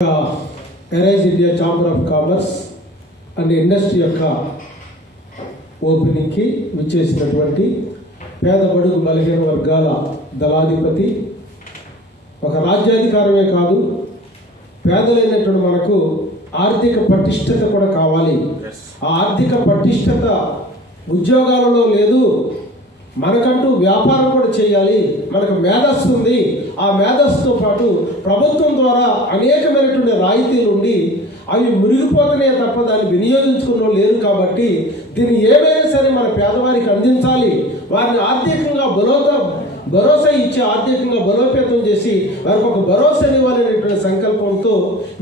Arise India chamber of commerce and industry యొక్క ఓపెనింగ్కి విచ్చేసినటువంటి పేద బడుగు బలహీన వర్గాల దళాధిపతి, ఒక రాజ్యాధికారమే కాదు, పేదలైనటువంటి మనకు ఆర్థిక పటిష్టత కూడా కావాలి. ఆ ఆర్థిక పటిష్టత ఉద్యోగాలలో లేదు, మనకంటూ వ్యాపారం కూడా చేయాలి. మనకు మేధస్సు ఉంది, ఆ మేధస్సుతో పాటు ప్రభుత్వం ద్వారా అనేకమైనటువంటి రాయితీలు ఉండి అవి మురిగిపోతున్నాయి తప్ప దాన్ని వినియోగించుకున్న లేరు. కాబట్టి దీన్ని ఏమైనా సరే మన పేదవారికి అందించాలి, వారిని ఆర్థికంగా భరోసా ఇచ్చి ఆర్థికంగా బలోపేతం చేసి వారికి ఒక భరోసా ఇవ్వాలనేటువంటి సంకల్పంతో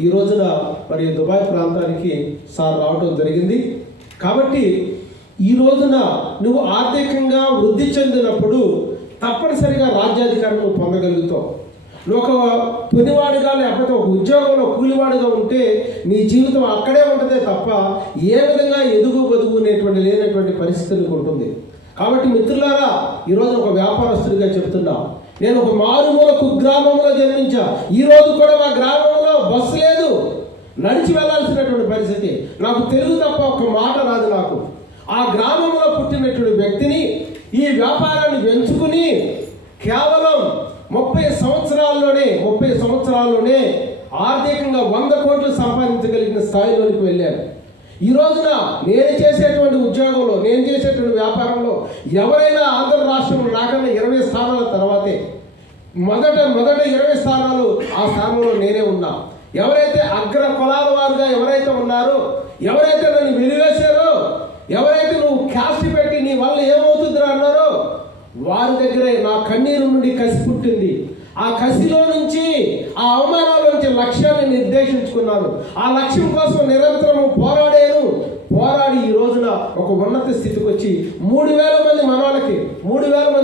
ఈ రోజున మరి దుబాయ్ ప్రాంతానికి సార్ రావడం జరిగింది. కాబట్టి ఈ రోజున నువ్వు ఆర్థికంగా వృద్ధి చెందినప్పుడు తప్పనిసరిగా రాజ్యాధికారం నువ్వు పొందగలుగుతావు. నువ్వు ఒక పనివాడిగా లేకపోతే ఒక ఉద్యోగంలో కూలివాడిగా ఉంటే నీ జీవితం అక్కడే ఉంటుందే తప్ప ఏ విధంగా బదుగు లేనటువంటి పరిస్థితులకు ఉంటుంది. కాబట్టి మిత్రులారా, ఈరోజు ఒక వ్యాపారస్తుడిగా చెప్తున్నా, నేను ఒక మారుమూల కుగ్రామంలో జన్మించా. ఈ రోజు కూడా మా గ్రామంలో బస్సు లేదు, నడిచి వెళ్లాల్సినటువంటి పరిస్థితి. నాకు తెలుగు తప్ప ఒక్క మాట రాదు. నాకు ఆ గ్రామంలో పుట్టినటువంటి వ్యక్తిని ఈ వ్యాపారాన్ని పెంచుకుని కేవలం 30 సంవత్సరాల్లోనే ఆర్థికంగా 100 కోట్లు సంపాదించగలిగిన స్థాయిలోనికి వెళ్ళాను. ఈ రోజున నేను చేసేటువంటి ఉద్యోగంలో, నేను చేసేటువంటి వ్యాపారంలో ఎవరైనా ఆంధ్ర రాష్ట్రంలో నాకన్నా 20 స్థానాల తర్వాతే మొదట 20 స్థానాలు ఆ స్థానంలో నేనే ఉన్నా. ఎవరైతే అగ్ర కులాల వారుగా ఎవరైతే ఉన్నారో, ఎవరైతే నన్ను వెలివేశారో, ఎవరైతే నువ్వు క్యాస్ట్ పెట్టి నీ వల్ల ఏమవుతుందిరా అన్నారో వారి దగ్గరే నా కన్నీరు నుండి కసి పుట్టింది. ఆ కసిలో నుంచి, ఆ అవమానాల నుంచి లక్ష్యాన్ని నిర్దేశించుకున్నాను. ఆ లక్ష్యం కోసం నిరంతరం పోరాడి ఈ రోజున ఒక ఉన్నత స్థితికి వచ్చి 3,000 మంది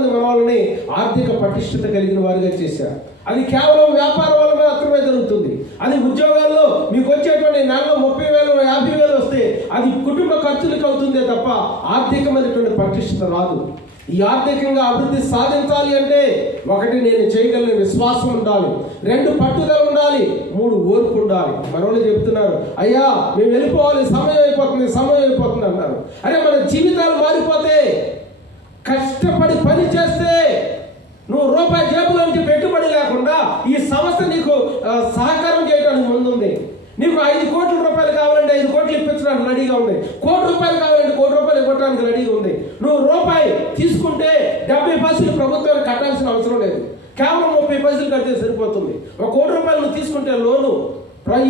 మనవాళ్ళని ఆర్థిక పటిష్టత కలిగిన వారిగా చేశారు. అది కేవలం వ్యాపారం వల్ల మాత్రమే జరుగుతుంది. అది ఉద్యోగాల్లో మీకు వచ్చేటువంటి నెలలో 30,000 50,000 వస్తే అది కుటుంబ ఖర్చులకు అవుతుందే తప్ప ఆర్థికమైనటువంటి పటిష్టత రాదు. ఈ ఆర్థికంగా అభివృద్ధి సాధించాలి అంటే 1 నేను చేయగలిగిన విశ్వాసం ఉండాలి, 2 పట్టుదల ఉండాలి, 3 ఓర్పు ఉండాలి. మనోళ్ళు చెప్తున్నారు, అయ్యా మేము వెళ్ళిపోవాలి, సమయం అయిపోతుంది అన్నారు. అరే మన జీవితాలు మారిపోతే, కష్టపడి పని చేస్తే నువ్వు రూపాయి జేబులో నుంచి పెట్టుబడి లేకుండా ఈ సంస్థ నీకు సహకారం చేయడానికి ముందుంది. నీకు 5 కోట్ల రూపాయలు కావాలంటే 5 కోట్లు ఇప్పించడానికి రెడీగా ఉంది. 1 కోటి రూపాయలు కావాలంటే 1 కోటి రూపాయలు ఇవ్వడానికి రెడీగా ఉంది. నువ్వు రూపాయి తీసుకుంటే 70 పైసలు ప్రభుత్వానికి కట్టాల్సిన అవసరం లేదు, కేవలం 30 పైసలు కడితే సరిపోతుంది. 1 కోటి రూపాయలు నువ్వు తీసుకుంటే లోను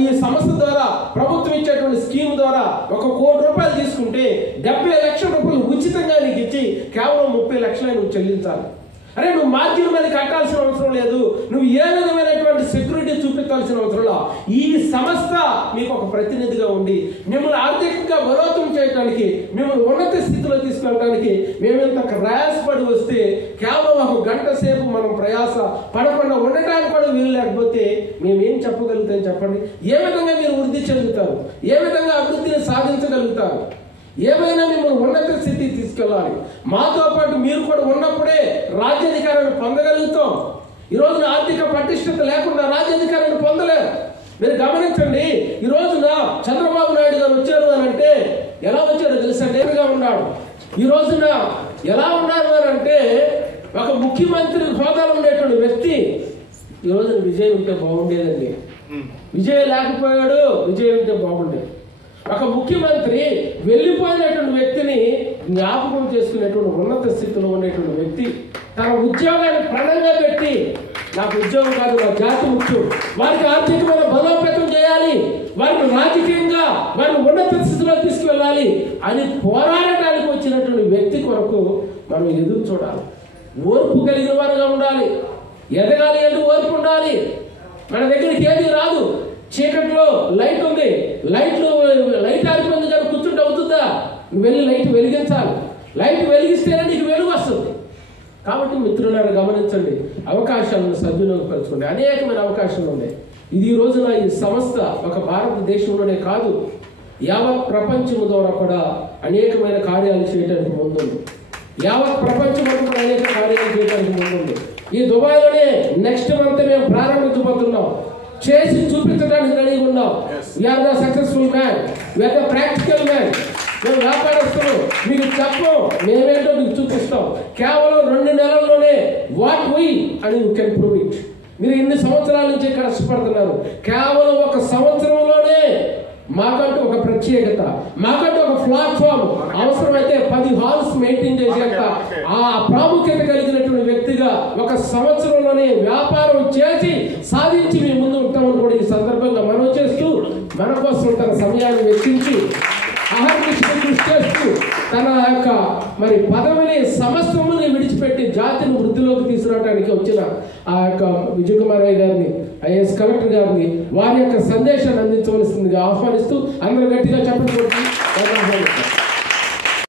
ఈ సంస్థ ద్వారా ప్రభుత్వం ఇచ్చేటువంటి స్కీమ్ ద్వారా 1 కోటి రూపాయలు తీసుకుంటే 70 లక్షల రూపాయలు ఉచితంగా నీకు ఇచ్చి కేవలం 30 లక్షలే నువ్వు చెల్లించాలి. అరే నువ్వు మార్జిన్ మీద కట్టాల్సిన అవసరం లేదు, నువ్వు ఏ విధమైనటువంటి సెక్యూరిటీ చూపించాల్సిన అవసరం లేదు. ఈ సంస్థ మీకు ఒక ప్రతినిధిగా ఉండి మిమ్మల్ని ఆర్థికంగా బలోపేతం చేయడానికి, మిమ్మల్ని ఉన్నత స్థితిలో తీసుకెళ్ళడానికి మేమెంత ప్రయాసపడి వస్తే కేవలం 1 గంట సేపు మనం ప్రయాస పడకుండా ఉండటానికి కూడా వీలు లేకపోతే మేమేం చెప్పగలుగుతాం చెప్పండి? ఏ విధంగా మీరు వృద్ధి చెందుతారు? ఏ విధంగా అభివృద్ధిని సాధించగలుగుతారు? ఏమైనా మిమ్మల్ని ఉన్నత స్థితికి తీసుకెళ్ళాలి. మాతో పాటు మీరు కూడా ఉన్నప్పుడే రాజ్యాధికారాన్ని పొందగలుగుతాం. ఈ రోజున ఆర్థిక పటిష్టత లేకుండా రాజ్యాధికారాన్ని పొందలేరు. మీరు గమనించండి, ఈ రోజున చంద్రబాబు నాయుడు గారు వచ్చారు అని అంటే ఎలా వచ్చారో తెలుసా? నేరుగా ఉన్నాడు. ఈ రోజున ఎలా ఉన్నారు అని అంటే ఒక ముఖ్యమంత్రి హోదాలో ఉండేటువంటి వ్యక్తి ఈ రోజున విజయ్ ఉంటే బాగుండేదండి. విజయ్ లేకపోయాడు, విజయ్ ఉంటే బాగుండేది. ఒక ముఖ్యమంత్రి వెళ్ళిపోయినటువంటి వ్యక్తిని జ్ఞాపకం చేసుకునేటువంటి ఉన్నత స్థితిలో ఉండేటువంటి వ్యక్తి తన ఉద్యోగాన్ని ప్రణంగా పెట్టి, నాకు ఉద్యోగం కాదు, నా జాతి ముఖ్యం, వారికి ఆర్థికమైన బలోపేతం చేయాలి, వారిని రాజకీయంగా వారిని ఉన్నత స్థితిలో తీసుకువెళ్ళాలి అని పోరాడటానికి వచ్చినటువంటి వ్యక్తి కొరకు మనం ఎదురు చూడాలి. ఓర్పు కలిగిన వారుగా ఉండాలి. ఎదగాలి అంటే ఓర్పు ఉండాలి. మన దగ్గరికి ఏది రాదు. చీకట్లో లైట్ ఉంది, లైట్ ఆరిపోయింది కానీ కూర్చుంటే అవుతుందా? నువ్వు వెళ్ళి లైట్ వెలిగించాలి. లైట్ వెలిగిస్తేనే నీకు వెలుగు వస్తుంది. కాబట్టి మిత్రులారా గమనించండి, అవకాశాలను సద్వినియోగపరచుకోండి. అనేకమైన అవకాశాలు ఉన్నాయి. ఇది ఈ రోజున ఈ సంస్థ ఒక భారతదేశంలోనే కాదు, యావత్ ప్రపంచం ద్వారా కూడా అనేకమైన కార్యాలు చేయడానికి ముందుంది. యావత్ ప్రపంచం కూడా అనేక కార్యాలు చేయడానికి ముందుంది. ఈ దుబాయ్లోనే నెక్స్ట్ మంత్ మేము ప్రారంభించబోతున్నాం. చేసి చూపించడానికి రెడీగా ఉన్నాం. We are the successful man, we are the practical man. మేము వ్యాపారస్తులు, మీకు చెప్పం, మేమేంటో మీకు చూపిస్తాం. కేవలం 2 నెలల్లోనే వాట్ వీ అని యూ కెన్ ప్రూవ్ ఇట్. మీరు ఇన్ని సంవత్సరాల నుంచి కష్టపడుతున్నారు, కేవలం 1 సంవత్సరంలోనే మాకంటూ ఒక ప్రత్యేకత, మాకంటూ ఒక ప్లాట్ఫామ్, అవసరమైతే 10 హాల్స్ మెయింటైన్ చేసేంత ఆ ప్రాముఖ్యత కలిగినటువంటి వ్యక్తిగా 1 సంవత్సరంలోనే వ్యాపారం చేసి సాధించి మీ ముందు ఉంటామని కూడా ఈ సందర్భంగా మనం చేస్తూ, మన కోసం తన సమయాన్ని వెచ్చించి కృషి చేస్తూ తన యొక్క మరి పదవిని సమస్తముని విడిచిపెట్టి జాతిని వృద్ధిలోకి తీసుకురావడానికి వచ్చిన ఆ యొక్క విజయ్ కుమార్ రాయ్ గారిని, ఐఏఎస్ కలెక్టర్ గారిని వారి యొక్క సందేశాన్ని అందించవలసిందిగా ఆహ్వానిస్తూ అందరూ గట్టిగా చెప్పండి.